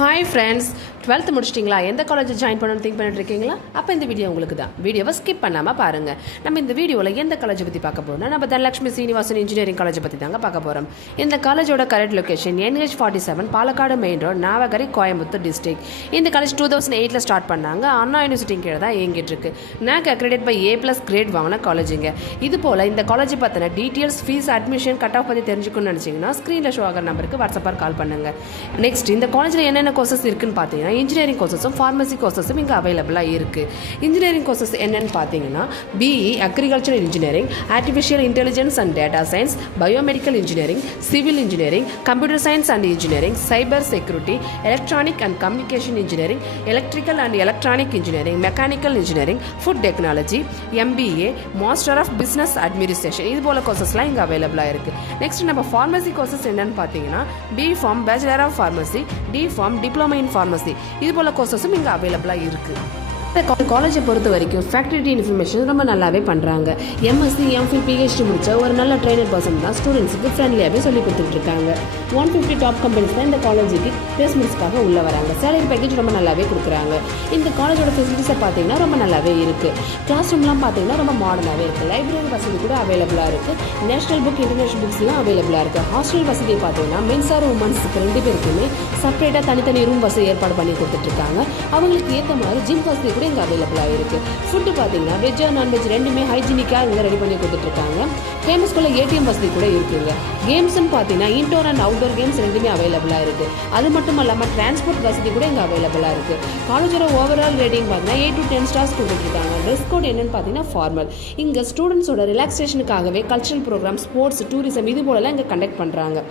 Hi friends, 12th முடிச்சிட்டிங்களா? எந்த college join பண்ணணும்னு think பண்ணிட்டு இருக்கீங்களா? அப்போ இந்த வீடியோ உங்களுக்கு தான். வீடியோவை ஸ்கிப் பண்ணாமல் பாருங்கள். நம்ம இந்த வீடியோவில் எந்த காலேஜை பற்றி பார்க்க போகிறோம்னா நம்ம தனலட்சுமி சீனிவாசன் இன்ஜினியரிங் காலேஜை பற்றி தாங்க பார்க்க போகிறோம். இந்த காலேஜோட correct location NH47 Palakkad main road Navakkarai Coimbatore district. இந்த காலேஜ் 2008 ஸ்டார்ட் பண்ணாங்க. அண்ணா யூனிவர்சிட்டி கீழே தான் இயங்கிட்டு இருக்கு. NAAC accredit by A+ grade வாங்கின காலேஜுங்க. இது போல் இந்த காலேஜ் பற்றின details, fees, admission, cut off பற்றி தெரிஞ்சுக்கணும்னு நினச்சிங்கன்னா ஸ்க்ரீனில் ஷோ ஆகிற நம்பருக்கு வாட்ஸ்அப்பாக கால் பண்ணுங்கள். நெக்ஸ்ட் இந்த காலேஜில் என்னென்ன கோர்சஸ் இருக்குன்னு பார்த்தீங்கன்னா இன்ஜினியரிங் கோர்சஸும் ஃபார்மசி கோர்சஸும் இங்கே அவைலபிளாக இருக்குது. இன்ஜினியரிங் கோர்சஸ் என்னென்னு பார்த்தீங்கன்னா BE agricultural engineering, artificial intelligence and data science, biomedical engineering, civil engineering, computer science and engineering, cyber security, electronic and communication engineering, electrical and electronic engineering, mechanical engineering, food technology, MBA, master of business administration, இது போல் கோர்சஸ்லாம் இங்கே அவைலபிளாக இருக்குது. Next நம்ம pharmacy courses என்னென்னு பார்த்தீங்கன்னா B.Pharm bachelor of pharmacy, D.Pharm diploma in pharmacy, இது போல் கோர்சஸும் இங்கே அவைலபிளாக இருக்குது. இந்த காலேஜை பொறுத்த வரைக்கும் ஃபேக்கல்டி இன்ஃபர்மேஷன் ரொம்ப நல்லாவே பண்ணுறாங்க. MSc, MPhil, PhD முடித்த ஒரு நல்ல ட்ரைனர் பர்சன் தான் ஸ்டூடெண்ட்ஸுக்கு ஃப்ரெண்ட்லியாகவே சொல்லி கொடுத்துட்ருக்காங்க. 150 டாப் கம்பெனிஸ் தான் இந்த காலேஜுக்கு பிளேஸ்மெண்ட்ஸ்க்காக உள்ளே வராங்க. சேலரி பேக்கேஜ் ரொம்ப நல்லாவே கொடுக்குறாங்க. இந்த காலேஜோட ஃபெசிலிட்டிஸை பார்த்தீங்கன்னா ரொம்ப நல்லாவே இருக்குது. கிளாஸ் ரூம்லாம் பார்த்தீங்கன்னா ரொம்ப மாடர்னாகவே இருக்குது. லைப்ரரி வசதி கூட அவைலபிளாக இருக்குது. நேஷனல் புக், இன்டர்நேஷனல் புக்ஸ்லாம் அவைலபிளாக இருக்குது. ஹாஸ்டல் வசதியை பார்த்தீங்கன்னா மென்ஸ் ஆர் உமன்ஸுக்கு 2 பேருக்குமே செப்பரேட்டாக தனித்தனி ரூம் வசதி ஏற்பாடு பண்ணி கொடுத்துட்ருக்காங்க. அவங்களுக்கு ஏற்ற மாதிரி ஜிம் வசதி இங்கே அவைலபிளாக இருக்குது. ஃபுட்டு பார்த்தீங்கன்னா வெஜ் அண்ட் நான்வெஜ் ரெண்டுமே ஹைஜீனிக்காக இங்கே ரெடி பண்ணி கொடுத்துட்ருக்காங்க. கேம்ஸ்குள்ளே ATM வசதி கூட இருக்குங்க. கேம்ஸ்ன்னு பார்த்தீங்கன்னா இன்டோர் அண்ட் அவுட்டோர் கேம்ஸ் ரெண்டுமே அவைலபிளாக இருக்குது. அது மட்டும் இல்லாமல் டிரான்ஸ்போர்ட் வசதி கூட இங்கே அவைலபிளாக இருக்குது. காலேஜோட ஓவரால் ரேட்டிங் பார்த்தீங்கன்னா 8 to 10 ஸ்டார்ஸ் கொடுத்துட்ருக்காங்க. ட்ரெஸ் கோட் என்னென்னு பார்த்தீங்கன்னா ஃபார்மல். இங்கே ஸ்டூடெண்ட்ஸோட ரிலாக்ஸேஷனுக்காகவே கல்ச்சரல் ப்ரோக்ராம், ஸ்போர்ட்ஸ், டூரிசம் இது போலலாம் இங்கே கண்டக்ட் பண்ணுறாங்க.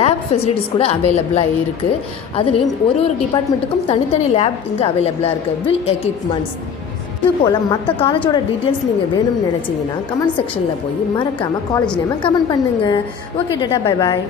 லேப் ஃபெசிலிட்டிஸ் கூட அவைலபிளாக இருக்குது. அதுலேயும் ஒரு டிபார்ட்மெண்ட்டுக்கும் தனித்தனி லேப் இங்கே அவைலபிளாக இருக்குது. வில் எக்யூப்மெண்ட்ஸ் இது போல் மற்ற காலேஜோட டீட்டெயில்ஸ் நீங்கள் வேணும்னு நினச்சிங்கன்னா கமெண்ட் செக்ஷனில் போய் மறக்காமல் காலேஜ் நேமை கமெண்ட் பண்ணுங்கள். Okay Tata, bye bye.